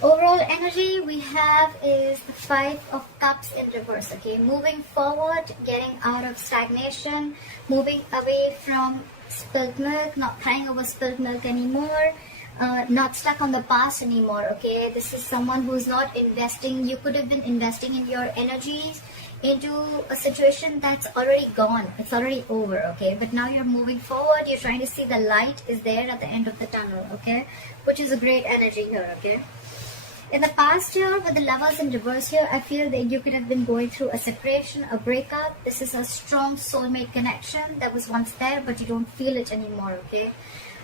Overall energy we have is the Five of Cups in reverse. Okay, moving forward, getting out of stagnation, moving away from spilled milk, not crying over spilled milk anymore, not stuck on the past anymore. Okay, this is someone who's not investing. You could have been investing in your energies into a situation that's already gone. It's already over. Okay, but now you're moving forward. You're trying to see the light is there at the end of the tunnel. Okay, which is a great energy here. Okay. In the past year, with the Lovers in reverse here, I feel that you could have been going through a separation, a breakup. This is a strong soulmate connection that was once there, but you don't feel it anymore, okay?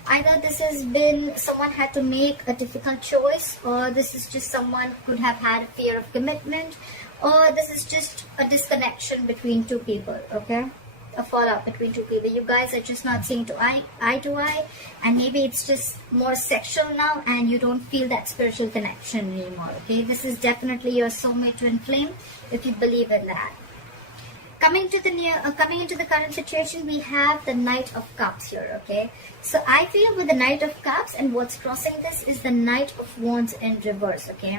Either this has been someone had to make a difficult choice, or this is just someone could have had a fear of commitment, or this is just a disconnection between two people, okay? A fallout between two people. You guys are just not seeing eye to eye, and maybe it's just more sexual now and you don't feel that spiritual connection anymore. Okay, this is definitely your soulmate twin flame if you believe in that. Coming into the current situation, we have the Knight of Cups here. Okay, so I feel with the Knight of Cups, and what's crossing this is the Knight of Wands in reverse. Okay,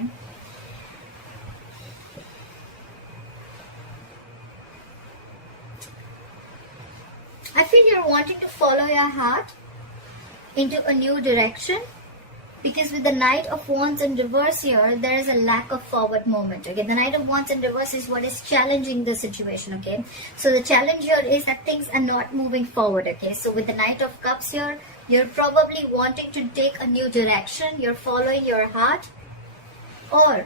I feel you're wanting to follow your heart into a new direction, because with the Knight of Wands in reverse here, there is a lack of forward movement. Okay, the Knight of Wands in reverse is what is challenging the situation. Okay, so the challenge here is that things are not moving forward. Okay, so with the Knight of Cups here, you're probably wanting to take a new direction. You're following your heart, or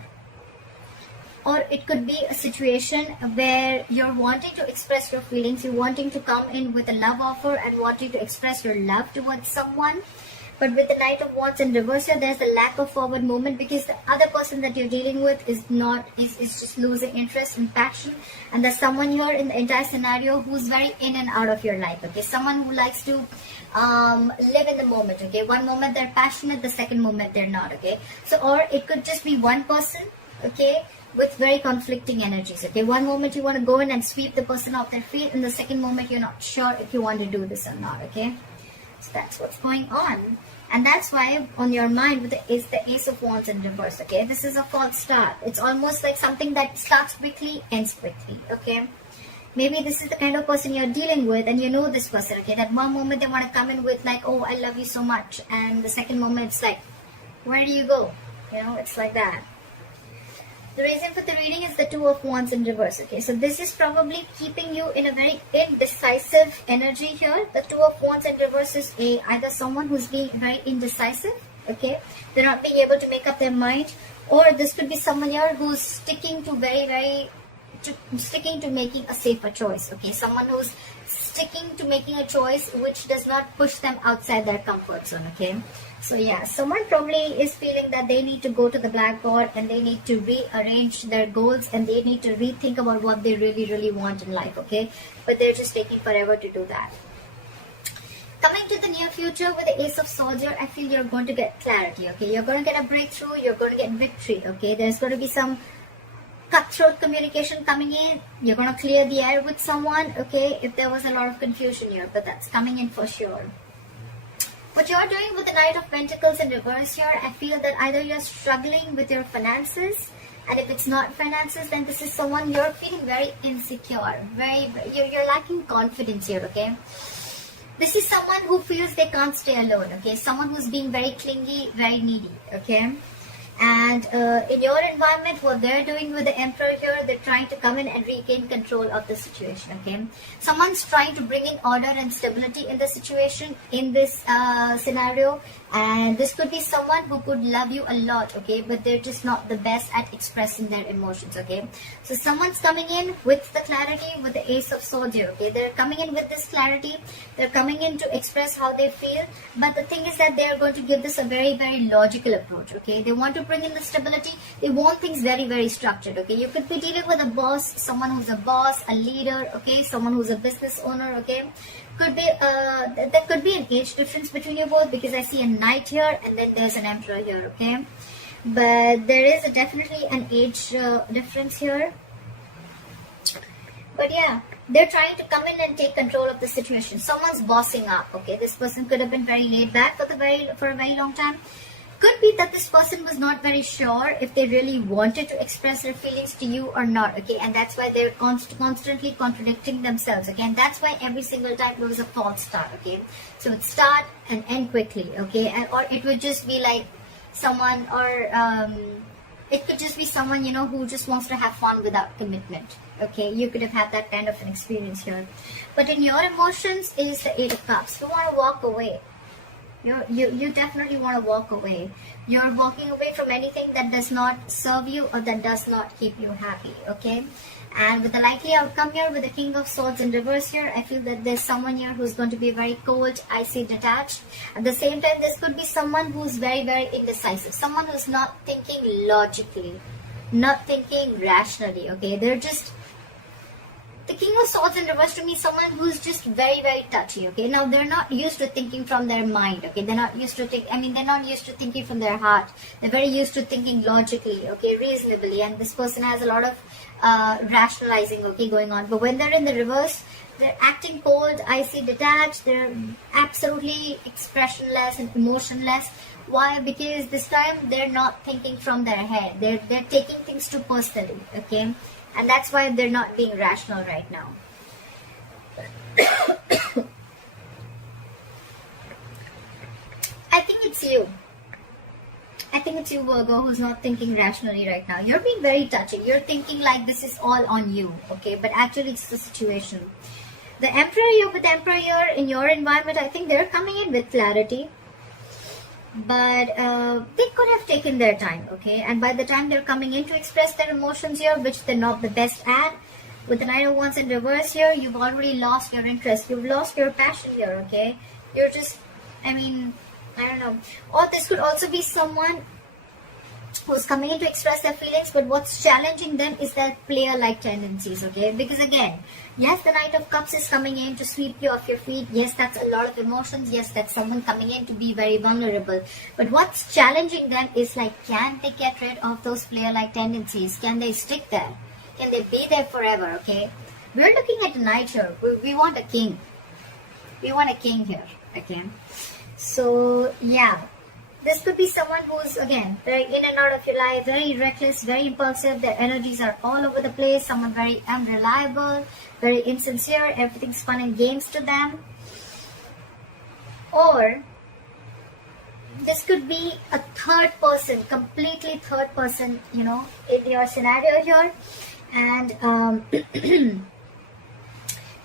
it could be a situation where you're wanting to express your feelings, you're wanting to come in with a love offer and wanting to express your love towards someone. But with the Knight of Wands in reverse here, there's a lack of forward movement, because the other person that you're dealing with is just losing interest and passion. And there's someone here in the entire scenario who's very in and out of your life. Okay, someone who likes to live in the moment. Okay, one moment they're passionate, the second moment they're not. Okay, so or it could just be one person. Okay, with very conflicting energies. Okay, one moment you want to go in and sweep the person off their feet, and the second moment you're not sure if you want to do this or not. Okay, so that's what's going on, and that's why on your mind is the Ace of Wands in reverse. Okay, this is a false start. It's almost like something that starts quickly, ends quickly. Okay, maybe this is the kind of person you're dealing with, and you know this person. Okay, that one moment they want to come in with like, oh, I love you so much, and the second moment it's like, where do you go? You know, it's like that. The reason for the reading is the Two of Wands in reverse. Okay, so this is probably keeping you in a very indecisive energy here. The Two of Wands in reverse is either someone who's being very indecisive. Okay, they're not being able to make up their mind, or this could be someone here who's sticking to making a safer choice. Okay, someone who's sticking to making a choice which does not push them outside their comfort zone. Okay, so yeah, someone probably is feeling that they need to go to the blackboard and they need to rearrange their goals, and they need to rethink about what they really want in life. Okay, but they're just taking forever to do that. Coming to the near future with the Ace of Swords here, I feel you're going to get clarity. Okay, you're going to get a breakthrough, you're going to get victory. Okay, there's going to be some cutthroat communication coming in. You're going to clear the air with someone. Okay, if there was a lot of confusion here, but that's coming in for sure. What you're doing with the Knight of Pentacles in reverse here, I feel that either you're struggling with your finances, and if it's not finances, then this is someone you're feeling very insecure, you're lacking confidence here. Okay, this is someone who feels they can't stay alone. Okay, someone who's being very clingy, very needy. Okay, and in your environment, what they're doing with the Emperor here, they're trying to come in and regain control of the situation. Okay, someone's trying to bring in order and stability in the situation, in this scenario, and this could be someone who could love you a lot. Okay, but they're just not the best at expressing their emotions. Okay, so someone's coming in with the clarity with the Ace of Swords here. Okay, they're coming in with this clarity, they're coming in to express how they feel, but the thing is that they're going to give this a very logical approach. Okay, they want to bring in the stability, they want things very structured. Okay, you could be dealing with a boss, someone who's a boss, a leader. Okay, someone who's a business owner. Okay, could be there could be an age difference between you both, because I see a Knight here and then there's an Emperor here. Okay, but there is definitely an age difference here. But yeah, they're trying to come in and take control of the situation. Someone's bossing up. Okay, this person could have been very laid back for a very long time. Could be that this person was not very sure if they really wanted to express their feelings to you or not, okay, and that's why they're constantly contradicting themselves, okay, and that's why every single time there was a false start, okay. So it start and end quickly, okay, and or it would just be like someone, or it could just be someone, you know, who just wants to have fun without commitment, okay. You could have had that kind of an experience here, but in your emotions is the Eight of Cups. You want to walk away. You definitely want to walk away. You're walking away from anything that does not serve you or that does not keep you happy, okay. And with the likely outcome here, with the King of Swords in reverse here, I feel that there's someone here who's going to be very cold, icy, detached. At the same time, this could be someone who's very, very indecisive. Someone who's not thinking logically, not thinking rationally, okay. They're just... The King of Swords in reverse to me is someone who's just very, very touchy, okay. Now, they're not used to thinking from their mind, okay. They're not used to they're not used to thinking from their heart. They're very used to thinking logically, okay, reasonably. And this person has a lot of rationalizing, okay, going on. But when they're in the reverse, they're acting cold, icy, detached. They're absolutely expressionless and emotionless. Why? Because this time they're not thinking from their head. They're taking things too personally, okay. And that's why they're not being rational right now. I think it's you. I think it's you, Virgo, who's not thinking rationally right now. You're being very touching. You're thinking like this is all on you, okay? But actually it's the situation. The Emperor, you're with the Emperor here in your environment. I think they're coming in with clarity. But they could have taken their time, okay, and by the time they're coming in to express their emotions here, which they're not the best at, with the Knight of Wands in reverse here, you've already lost your interest, you've lost your passion here, okay. You're just, I don't know. Or this could also be someone who's coming in to express their feelings, but what's challenging them is their player-like tendencies, okay? Because again, yes, the Knight of Cups is coming in to sweep you off your feet. Yes, that's a lot of emotions. Yes, that's someone coming in to be very vulnerable. But what's challenging them is like, can they get rid of those player-like tendencies? Can they stick there? Can they be there forever, okay? We're looking at a knight here. We want a king. We want a king here, okay? So, yeah. This could be someone who's, again, very in and out of your life, very reckless, very impulsive. Their energies are all over the place. Someone very unreliable, very insincere. Everything's fun and games to them. Or this could be a third person, completely third person, you know, in your scenario here. And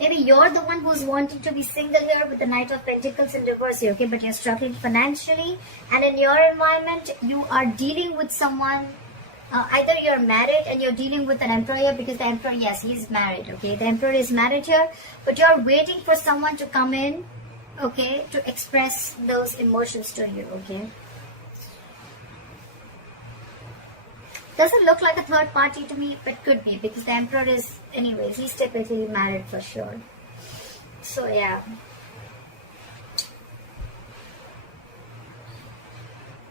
maybe you're the one who's wanting to be single here with the Knight of Pentacles in reverse here, okay? But you're struggling financially, and in your environment, you are dealing with someone. Either you're married and you're dealing with an Emperor here, because the Emperor, yes, he's married, okay? The Emperor is married here, but you're waiting for someone to come in, okay, to express those emotions to you, okay? Doesn't look like a third party to me, but could be, because the Emperor is, anyways, he's typically married for sure. So, yeah.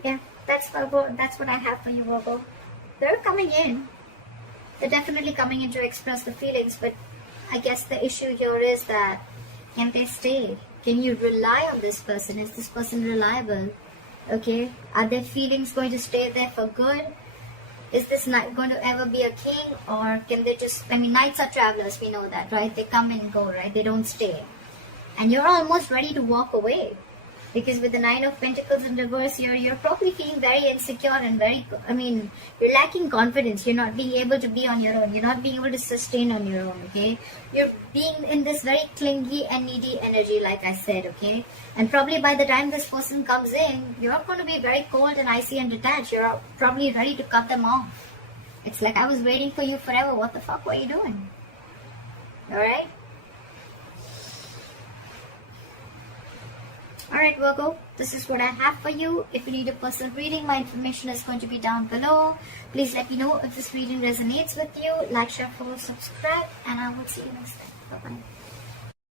Yeah, that's Virgo. That's what I have for you, Virgo. They're coming in. They're definitely coming in to express the feelings, but I guess the issue here is that, can they stay? Can you rely on this person? Is this person reliable? Okay? Are their feelings going to stay there for good? Is this knight going to ever be a king, or can they just, knights are travelers, we know that, right? They come and go, right? They don't stay. And you're almost ready to walk away. Because with the Nine of Pentacles in reverse here, you're probably feeling very insecure and very, you're lacking confidence. You're not being able to be on your own. You're not being able to sustain on your own, okay? You're being in this very clingy and needy energy, like I said, okay? And probably by the time this person comes in, you're going to be very cold and icy and detached. You're probably ready to cut them off. It's like, I was waiting for you forever. What the fuck were you doing? Alright? Alright, Virgo, this is what I have for you. If you need a personal reading, my information is going to be down below. Please let me know if this reading resonates with you. Like, share, follow, subscribe, and I will see you next time. Bye-bye.